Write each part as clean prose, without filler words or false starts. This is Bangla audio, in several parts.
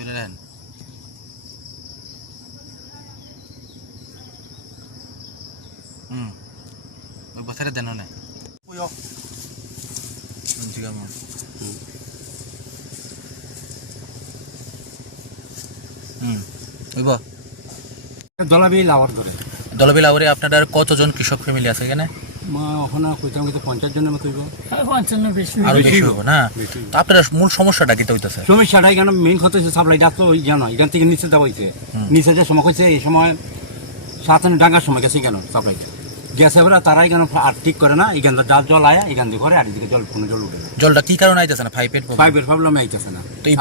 ধরে নেন। ওই বছরে দেন না দলাবিল আওয়ার ধরে দলবিল আওয়ারে আপনার কতজন কৃষক ফ্যামিলি আছে এখানে? ওখানে কইতাম কিন্তু 50 জনের মতো হইব। আরো বেশি হবে না? তো আপনার মূল সমস্যাটা কি হইতাছে? সমস্যাটা এখানে মেইন কথা হচ্ছে সাপ্লাইটা তো ওই জানো এখান থেকে নিচে দেওয়া হয়েছে। নিচে যে সময় হয়েছে এই সময় 7 ডাঙ্গার সময় গেছে কেন সাপ্লাইটা গ্যাস এবার তারাই কেন আর ঠিক করে না এখান থেকে জল আয়া এখান থেকে করে আর এদিকে জল কোনো জল উঠে না। জলটা কি কারণে আইতেছে না? পাইপের প্রবলেম আইতেছে না। তো এই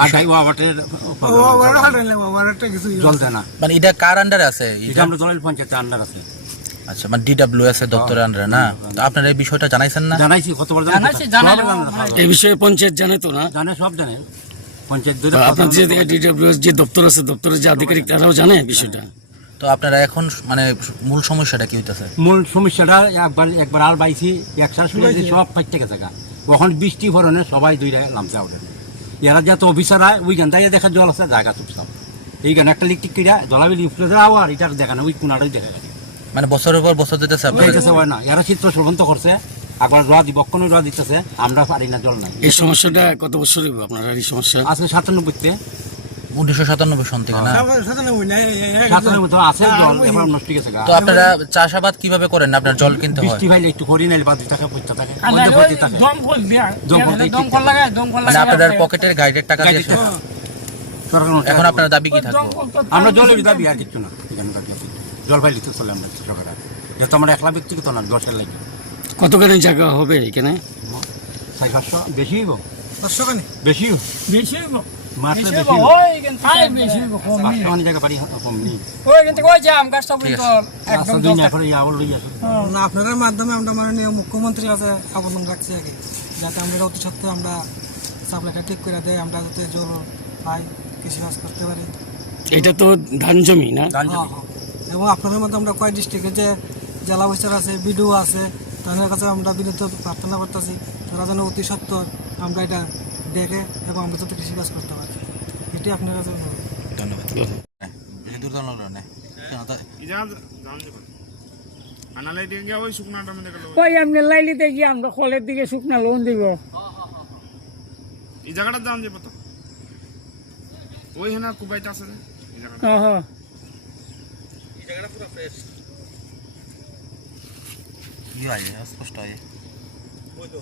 জল দেয় না। মানে এটা কার আন্ডারে আছে? এটা আমরা দলাইল পঞ্চায়েতের আন্ডার আছে। আচ্ছা, মানে ডিডব্লিউএস এর দপ্তরের আন্ডারে না? তো আপনারা এই বিষয়টা জানাইছেন না? জানাইছি কতবার জানাইছি। এই বিষয়ে পঞ্চায়েত জানে তো না? জানে, সব জানে পঞ্চায়েত। আপনার যে ডিডব্লিউএস যে দপ্তর আছে দপ্তরের যে আধিকারিক তারাও জানে বিষয়টা। তো আপনারা এখন মানে মূল সমস্যাটা কি হইতাছে? মূল সমস্যাটা একবার আল বাইছি একসাথে শুনেছি সব ফাইটে গেছে গা। কখন বৃষ্টি ভরণে সবাই দুইটা লামচা ওঠে। এরা যত অফিসার হয় ওই গান তাই দেখা জল আছে জায়গা চুপসাম এই গান একটা লিকটিক কিরা দলাবিল ইউফ্লেজার আর এটার দেখা না ওই কোনাটাই দেখা যায়। মানে বছরের পর বছর যেতেছে হয় না। এরা চিত্র সর্বন্ত করছে একবার রোয়া দিব কোনো রোয়া দিতেছে আমরা পারি না জল নাই। এই সমস্যাটা কত বছর হইব আপনার এই সমস্যা? আজকে 97-তে 1997 সন থেকে না? 97 তো আছে জল এবার নষ্ট হয়ে গেছে গা। তো আপনারা চাষাবাদ কিভাবে করেন? আপনার জল কিনতে হয়? বৃষ্টি ভাইলে একটু করি নাইলে 2 টাকা 50 টাকা মধ্যে থাকে দমকল লাগায় মানে আপনাদের পকেটের গাইডের টাকা দিয়ে এখন আপনার দাবি কি থাকবে? আমরা জলের দাবি আর কিছু না। এখানে দাবি জল পাইলে তো চলে আমরা সরকার যেহেতু আমরা একলা ব্যক্তিগত না 10-এর লাগে। কতখানি জায়গা হবে এখানে? 400 বেশি হইব। 500 খানি বেশি বেশি হইব। মাত্র বেশি ওই কিন্তু বেশি হইব কম নেই। কোন জায়গা পারি কম নেই। ওই কিন্তু কই যে আম গাছটা কিন্তু একদম দুই না করে আবার লই আসো। না আপনাদের মাধ্যমে আমরা মাননীয় মুখ্যমন্ত্রীর কাছে আবেদন রাখছি আগে যাতে আমরা অতি সত্ত্বর আমরা সাপ্লাইটা ঠিক করে দেয় আমরা যাতে জল পাই কৃষিকাজ করতে পারি। এটা তো ধান জমি না? এবং আপনাদের মধ্যে আমরা কয় ডিস্ট্রিক্টে যে জেলা অফিসার আছে বিডিও আছে তাদের কাছে আমরা বিনীত প্রার্থনা করতেছি তারা যেন অতি সত্ত্বর আমরা এটা দেখে এবং আমরা যাতে কৃষিকাজ করতে পারি এটি আপনার কাছে ধন্যবাদ। কই আপনি লাইলিতে গিয়ে আমরা কলের দিকে শুকনা লোন দিব এই জায়গাটা দাম যাবে তো ওই হেনা কুবাইতে আছে এই জায়গাটা এই জায়গাটা পুরো ফ্রেশ কি হয় স্পষ্ট হয় ওই তো